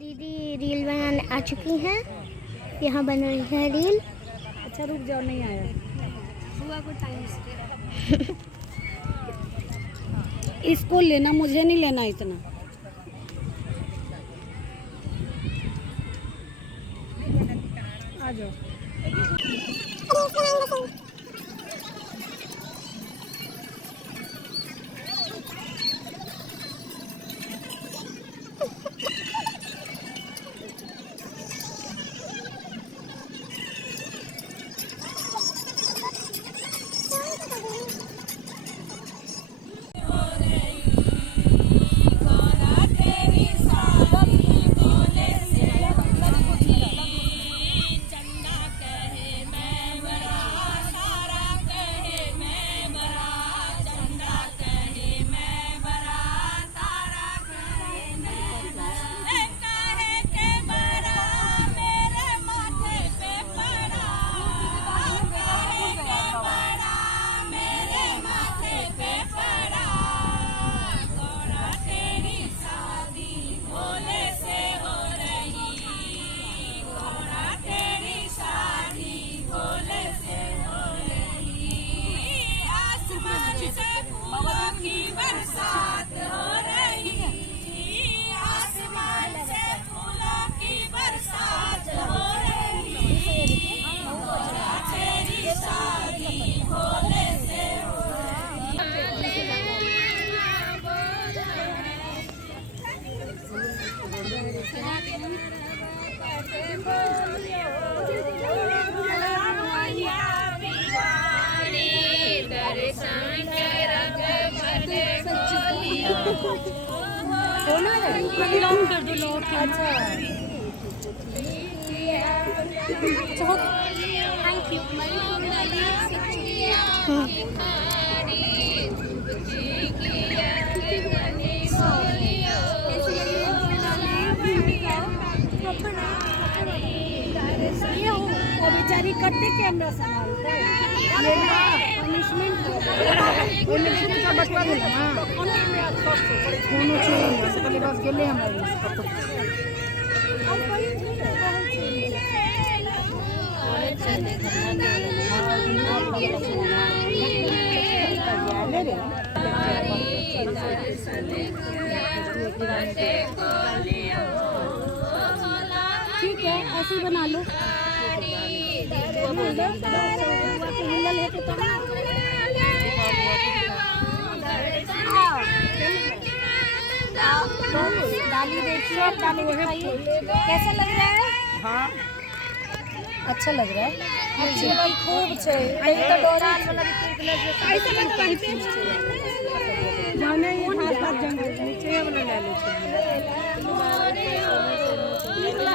दीदी रील बनाने आ चुकी हैं। यहाँ बन रही है रील। अच्छा रुक जाओ, नहीं आया बुआ को टाइम से इसको लेना, मुझे नहीं लेना इतना। आ जाओ। Thank you. वो बेचारी करते कैमरा संभालते ये ना पनिशमेंट का बचपा दिला ना कोनो चीज से पहले बस गेले हमरा ठीक है, ऐसे ही बना लो। डाली देखिए, डाली दिखाइए कैसा लग रहा है। हाँ अच्छा लग रहा है। अच्छी बात खूब छे नहीं तो डोरा ऐसे मत पहनते जाने ये हाथ हाथ जंगल नीचे वाला ले लो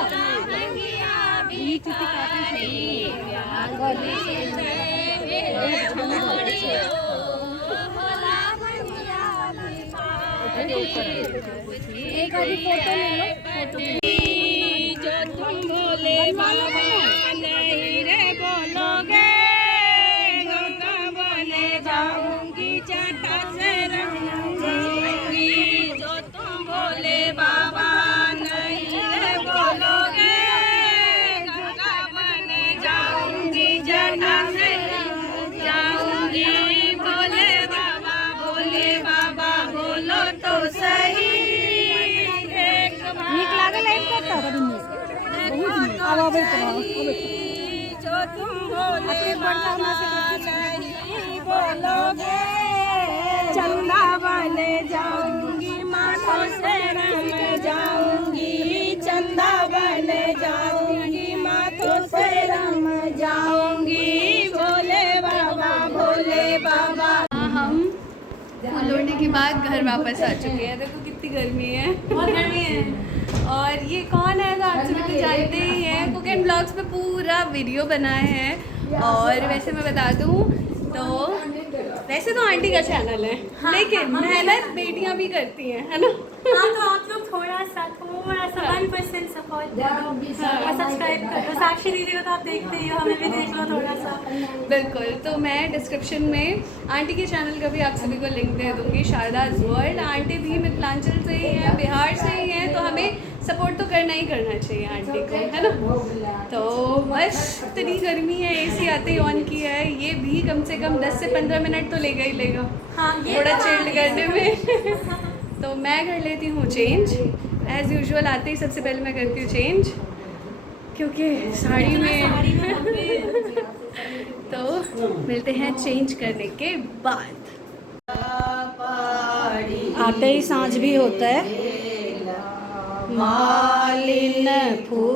ये चुटी काफी एक आधी फोटो ले लो। जो तुम बोले बाबा नहीं रे बोलोगे, गंगा बने जाऊंगी चाटा से रहूंगी। जो तुम बोले बाबा नहीं रे बोलोगे, गंगा बने जाऊंगी चाटा से जाऊंगी। बोले बाबा बोलो तो सही। नीक लागल है करता बहुत आवे जो तुम बोले बाबा नहीं बोलोगे, चंदा बने जाऊंगी माथों से रम जाऊंगी। चंदा बने जाऊंगी माथों से रम जाऊंगी। भोले बाबा। हम फूल ओढ़ने के बाद घर वापस आ चुके हैं। देखो कितनी गर्मी है, बहुत गर्मी है। और ये कौन है तो आप सभी तो जानते ही हैं, कुक एंड ब्लॉग्स पे पूरा वीडियो बनाए हैं। और वैसे मैं बता दूं तो वैसे तो आंटी का चैनल है, लेकिन मेहनत बेटियां भी करती हैं, है ना। हाँ तो आप लोग थोड़ा सा 1% सपोर्ट और सब्सक्राइब कर दो। साक्षी दीदी को तो आप देखते ही हो, हमें भी देख लो थोड़ा सा। बिल्कुल, तो मैं डिस्क्रिप्शन में आंटी के चैनल का भी आप सभी को लिंक दे दूँगी, शारदाज वर्ल्ड। आंटी भी मिथिलांचल से ही हैं, बिहार से ही हैं, तो हमें सपोर्ट तो करना ही करना चाहिए आंटी को, है ना। तो बस इतनी गर्मी है, एसी आते ही ऑन किया है। ये भी कम से कम 10 से 15 मिनट तो लेगा ही लेगा थोड़ा चिल्ड करने में। तो मैं कर लेती हूँ चेंज एज़ यूजुअल। आते ही सबसे पहले मैं करती हूँ चेंज, क्योंकि साड़ी में तो मिलते हैं चेंज करने के बाद। आते ही सांझ भी होता है। मालिन फूल